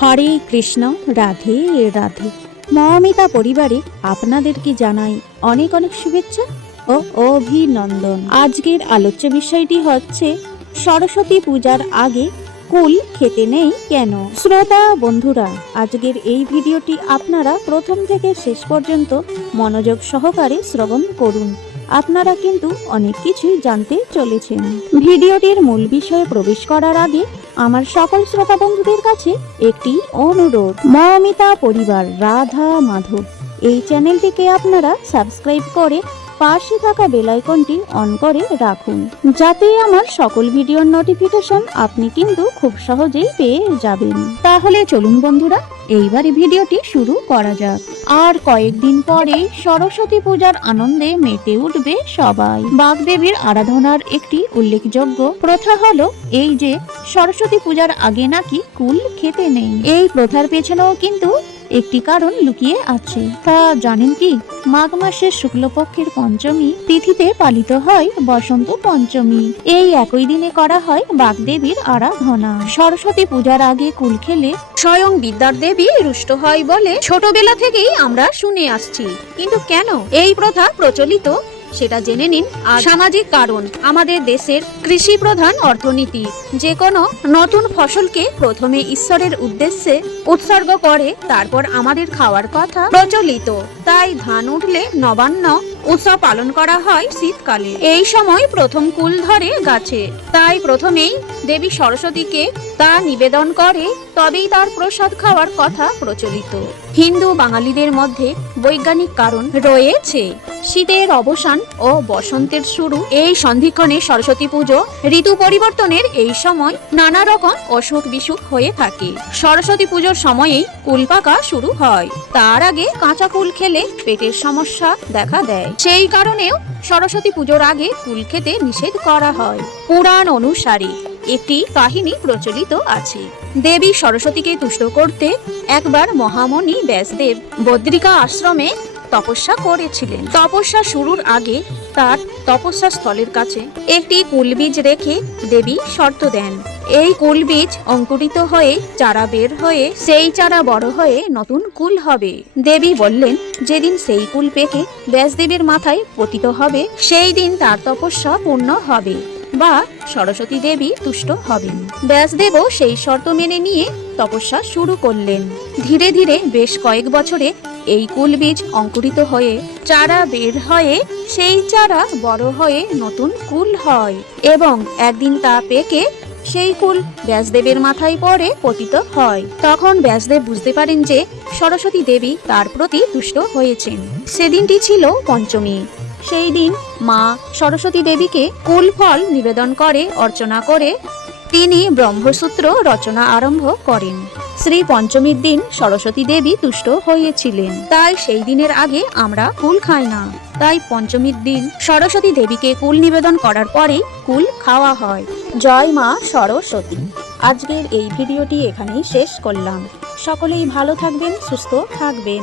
হরে কৃষ্ণ, রাধে রাধে। মৌমিতা পরিবারে আপনাদেরকে জানাই অনেক অনেক শুভেচ্ছা ও অভিনন্দন। আজকের আলোচ্য বিষয়টি হচ্ছে সরস্বতী পূজার আগে কুল খেতে নেই কেন। শ্রোতা বন্ধুরা, আজকের এই ভিডিওটি আপনারা প্রথম থেকে শেষ পর্যন্ত মনোযোগ সহকারে শ্রবণ করুন। আপনারা কিন্তু অনেক কিছুই জানতে চলেছেন। ভিডিওটির মূল বিষয়ে প্রবেশ করার আগে আমার সকল শ্রোতা বন্ধুদের কাছে একটি অনুরোধ, মৌমিতা পরিবার রাধা মাধব এই চ্যানেলটিকে আপনারা সাবস্ক্রাইব করে পাশে থাকা বেল আইকনটি অন করে রাখুন, যাতে আমার সকল ভিডিওর নোটিফিকেশন আপনি কিন্তু খুব সহজেই পেয়ে যাবেন। তাহলে চলুন বন্ধুরা, এইবারে ভিডিওটি শুরু করা যাক। আর কয়েকদিন পরে সরস্বতী পূজার আনন্দে মেতে উঠবে সবাই। বাগদেবীর আরাধনার একটি উল্লেখযোগ্য প্রথা হলো এই যে সরস্বতী পূজার আগে নাকি কুল খেতে নেই। এই প্রথার পেছনেও কিন্তু একটি কারণ লুকিয়ে আছে। তা জানেন কি? মাঘ মাসের শুক্লপক্ষের পঞ্চমী তিথিতে পালিত হয় বসন্ত পঞ্চমী। এই একই দিনে করা হয় বাগদেবীর আরাধনা। সরস্বতী পূজার আগে কুল খেলে স্বয়ং বিদ্যার দেবী রুষ্ট হয় বলে ছোটবেলা থেকেই আমরা শুনে আসছি। কিন্তু কেন এই প্রথা প্রচলিত সেটা জেনে নিন। আর সামাজিক কারণ, আমাদের দেশের কৃষি প্রধান অর্থনীতি যে কোনো নতুন ফসলকে প্রথমে ঈশ্বরের উদ্দেশ্যে উৎসর্গ করে তারপর আমাদের খাওয়ার কথা প্রচলিত। তাই ধান উঠলে নবান্ন উৎসব পালন করা হয় শীতকালে। এই সময় প্রথম কুল ধরে গাছে, তাই প্রথমেই দেবী সরস্বতীকে তা নিবেদন করে, তবেই তার প্রসাদ খাওয়ার কথা প্রচলিত। হিন্দু বাঙালিদের মধ্যে বৈজ্ঞানিক কারণ রয়েছে। শীতের অবসান ও বসন্তের শুরু, এই সন্ধিক্ষণে সরস্বতী পুজো। ঋতু পরিবর্তনের এই সময় নানা রকম অসুখ বিসুখ হয়ে থাকে। সরস্বতী পুজোর সময়েই কুল পাকা শুরু হয়। তার আগে কাঁচা কুল খেলে পেটের সমস্যা দেখা দেয়। সেই কারণেও সরস্বতী পুজোর আগে কুল খেতে নিষেধ করা হয়। পুরাণ অনুসারে একটি কাহিনী প্রচলিত আছে। দেবী সরস্বতীকে তুষ্ট করতে একবার মহামণি ব্যাসদেব বদ্রিকা আশ্রমে তপস্যা করেছিলেন। তপস্যা শুরুর আগে তার তপস্যা স্থলের কাছে একটি কুলবীজ রেখে দেবী শর্ত দেন, এই কুলবীজ অঙ্কুরিত হয়ে চারা বের হয়ে সেই চারা বড় হয়ে নতুন কুল হবে। দেবী বললেন, যেদিন সেই কুল পেকে ব্যাসদেবের মাথায় পতিত হবে সেই দিন তার তপস্যা পূর্ণ হবে বা সরস্বতী দেবী তুষ্ট হবেন। ব্যাসদেবও সেই শর্ত মেনে নিয়ে তপস্যা শুরু করলেন। ধীরে ধীরে বেশ কয়েক বছরে এই কুল বীজ অঙ্কুরিত হয়ে চারা বের হয়ে সেই চারা বড় হয়ে নতুন কুল হয় এবং একদিন তা পেকে সেই কুল ব্যাসদেবের মাথায় পড়ে পতিত হয়। তখন ব্যাসদেব বুঝতে পারেন যে সরস্বতী দেবী তার প্রতি তুষ্ট হয়েছেন। সেদিনটি ছিল পঞ্চমী। সেই দিন মা সরস্বতী দেবীকে কুল ফল নিবেদন করে অর্চনা করে তিনি ব্রহ্মসূত্র রচনা আরম্ভ করেন। শ্রী পঞ্চমীর দিন সরস্বতী দেবী তুষ্ট হয়েছিলেন, তাই সেই দিনের আগে আমরা কুল খাই না। তাই পঞ্চমীর দিন সরস্বতী দেবীকে কুল নিবেদন করার পরে কুল খাওয়া হয়। জয় মা সরস্বতী। আজকের এই ভিডিওটি এখানেই শেষ করলাম। সকলেই ভালো থাকবেন, সুস্থ থাকবেন।